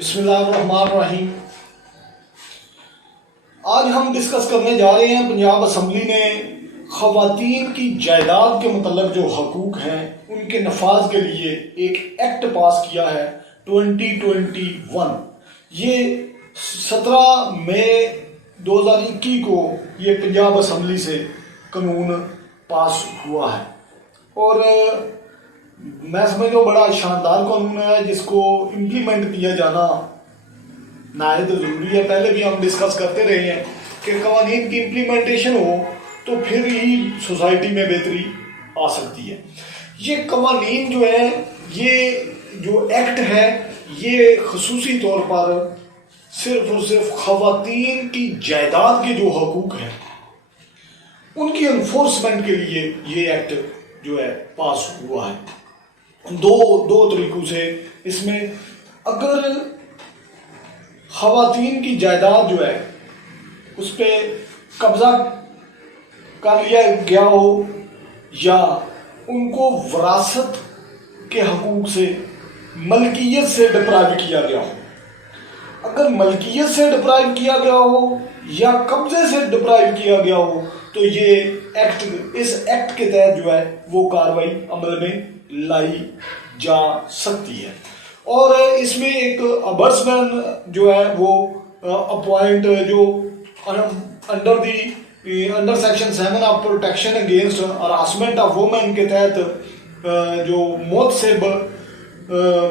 बिस्मिल्लाहिर्रहमानिर्रहीम। आज हम डिस्कस करने जा रहे हैं पंजाब असम्बली ने खवातीन की जायदाद के मतलब जो हकूक हैं उनके नफाज के लिए एक एक्ट पास किया है 2021। ये 17 मई 2021 को ये पंजाब असम्बली से कानून पास हुआ है और मैं समझता हूँ बड़ा शानदार कानून है जिसको इम्प्लीमेंट किया जाना नायत ज़रूरी है। पहले भी हम डिस्कस करते रहे हैं कि कवानीन की इम्प्लीमेंटेशन हो तो फिर ही सोसाइटी में बेहतरी आ सकती है। ये कवानीन जो है, ये जो एक्ट है, ये खसूसी तौर पर सिर्फ और सिर्फ खवातीन की जायदाद के जो हकूक हैं उनकी एनफोर्समेंट के लिए ये एक्ट जो है पास हुआ है। दो तरीकों से इसमें अगर खवातीन की जायदाद जो है उस पर कब्जा कर लिया गया हो या उनको विरासत के हकूक से मलकियत से डिप्राइव किया गया हो, अगर मलकियत से डिप्राइव किया गया हो या कब्जे से डिप्राइव किया गया हो तो ये एक्ट, इस एक्ट के तहत जो है वो कार्रवाई अमल में लाई जा सकती है। और इसमें एक अबर्समैन जो है वो अपॉइंट जो under section 7 of protection against harassment of women के तहत जो मौत से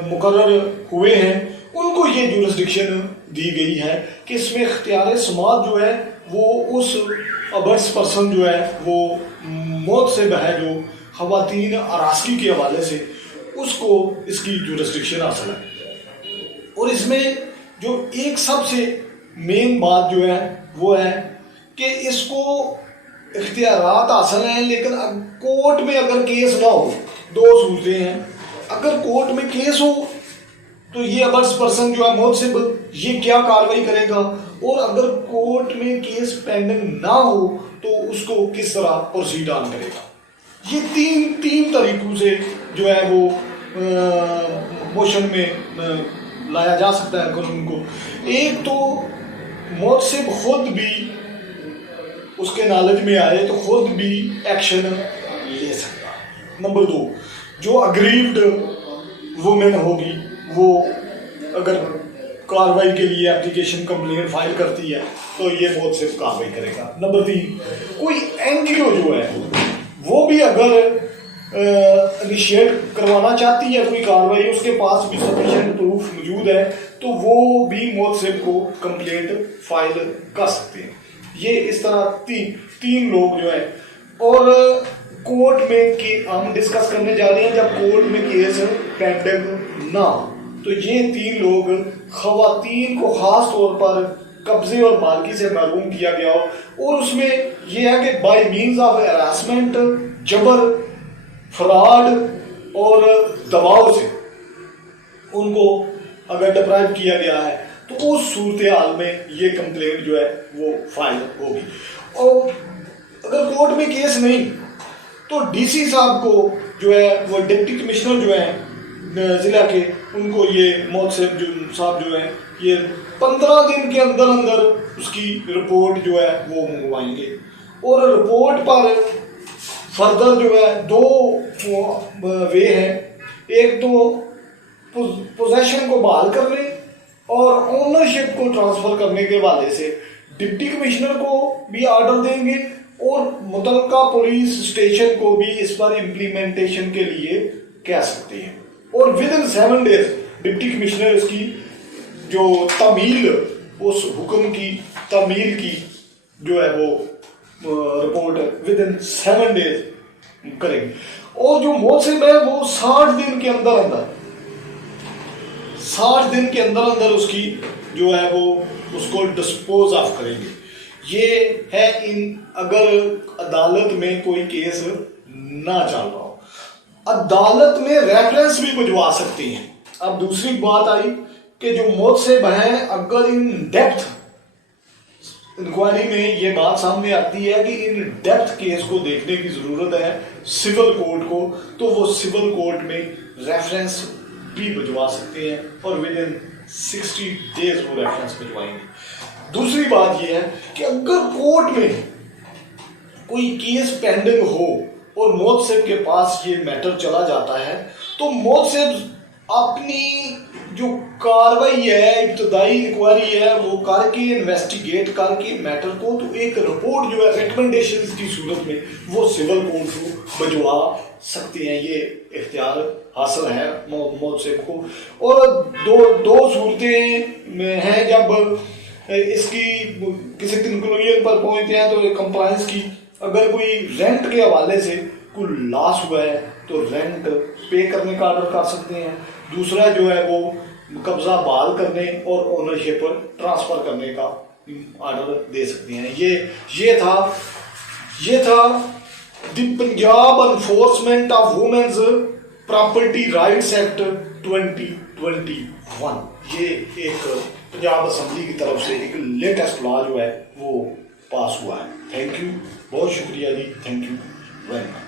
मुकर्रर हुए हैं उनको ये जुरिस्डिक्शन दी गई है कि इसमें इख्तियार समात जो है वो उस अबर्स पर्सन जो है वो मौत से बह जो खवातीन अरासकी के हवाले से उसको इसकी जुरिस्डिक्शन हासिल है। और इसमें जो एक सबसे मेन बात जो है वो है कि इसको इख्तियारात हासिल हैं, लेकिन कोर्ट में अगर केस ना हो, दो सूरतें हैं। अगर कोर्ट में केस हो तो ये अबर्स पर्सन जो है मौत से ये क्या कार्रवाई करेगा, और अगर कोर्ट में केस पेंडिंग ना हो तो उसको किस तरह प्रोसीड ऑन करेगा। ये तीन तरीकों से जो है वो मोशन में लाया जा सकता है कानून को। एक तो मौत से खुद भी उसके नॉलेज में आए तो खुद भी एक्शन ले सकता है। नंबर 2, जो अग्रीव्ड वुमेन होगी वो अगर कार्रवाई के लिए एप्लीकेशन कंप्लेंट फाइल करती है तो ये मौत से कार्रवाई करेगा। नंबर 3, कोई एनजीओ जो है वो भी अगर इनिशिएट करवाना चाहती है कोई कार्रवाई, उसके पास भी सफिशिएंट प्रूफ मौजूद है तो वो भी मौत से को कंप्लेंट फाइल कर सकते हैं। ये इस तरह तीन लोग जो है। और कोर्ट में कि हम डिस्कस करने जा रहे हैं जब कोर्ट में केस पेंडिंग ना हो तो ये 3 लोग खवातीन को खास तौर पर कब्जे और मालकी से महरूम किया गया हो। और उसमें यह है कि बाय मीन्स ऑफ हरासमेंट, जबर, फ्रॉड और दबाव से उनको अगर डिप्राइव किया गया है तो उस सूरत हाल में ये कंप्लेंट जो है वो फाइल होगी। और अगर कोर्ट में केस नहीं तो डीसी साहब को जो है वो डिप्टी कमिश्नर जो है जिला के, उनको ये मौत से साहब जो है ये 15 दिन के अंदर अंदर उसकी रिपोर्ट जो है वो मंगवाएंगे। और रिपोर्ट पर फर्दर जो है 2 वे हैं। एक तो पोजेशन को बहाल करने और ओनरशिप को ट्रांसफर करने के हवाले से डिप्टी कमिश्नर को भी ऑर्डर देंगे और मुतलका पुलिस स्टेशन को भी इस पर इम्प्लीमेंटेशन के लिए कह सकते हैं। और with in 7 days deputy commissioner इसकी जो तमील, उस हुक्म की तमील की जो है वो रिपोर्ट विद इन 7 डेज करेंगे। और जो मौसम है वो 60 दिन के अंदर उसकी जो है वो उसको डिस्पोज ऑफ करेंगे। ये है अगर अदालत में कोई केस ना चल रहा हो, अदालत में रेफरेंस भी भिजवा सकते हैं। अब दूसरी बात आई कि जो मौत से बहन अगर इन डेप्थ इंक्वायरी में ये बात सामने आती है कि इन डेप्थ केस को देखने की जरूरत है सिविल कोर्ट को, तो वो सिविल कोर्ट में रेफरेंस भी भिजवा सकते हैं और विद इन 60 डेज वो रेफरेंस भिजवाएंगे। दूसरी बात ये है कि अगर कोर्ट में कोई केस पेंडिंग हो और मोहतसिब के पास ये मैटर चला जाता है तो मोहतसिब अपनी जो कार्रवाई है, इब्तदाई इंक्वायरी है, वो करके इन्वेस्टिगेट करके मैटर को तो एक रिपोर्ट जो है रिकमेंडेशन की सूरत में वो सिविल कोर्ट को भिजवा सकते हैं। ये इख्तियार हासिल है मोहतसिब को। और दो सूरतें में हैं जब इसकी किसी कंक्लूजन पर पहुंचते हैं तो कंप्लायंस की, अगर कोई रेंट के हवाले से कोई लॉस हुआ है तो रेंट पे करने का ऑर्डर कर सकते हैं। दूसरा जो है वो कब्जा बहाल करने और ओनरशिप ट्रांसफर करने का ऑर्डर दे सकते हैं। ये था the Punjab enforcement of women's property rights act 2021। ये एक पंजाब असेंबली की तरफ से एक लेटेस्ट लॉ जो है वो पास हुआ है। थैंक यू, बहुत शुक्रिया जी, थैंक यू वेरी मच।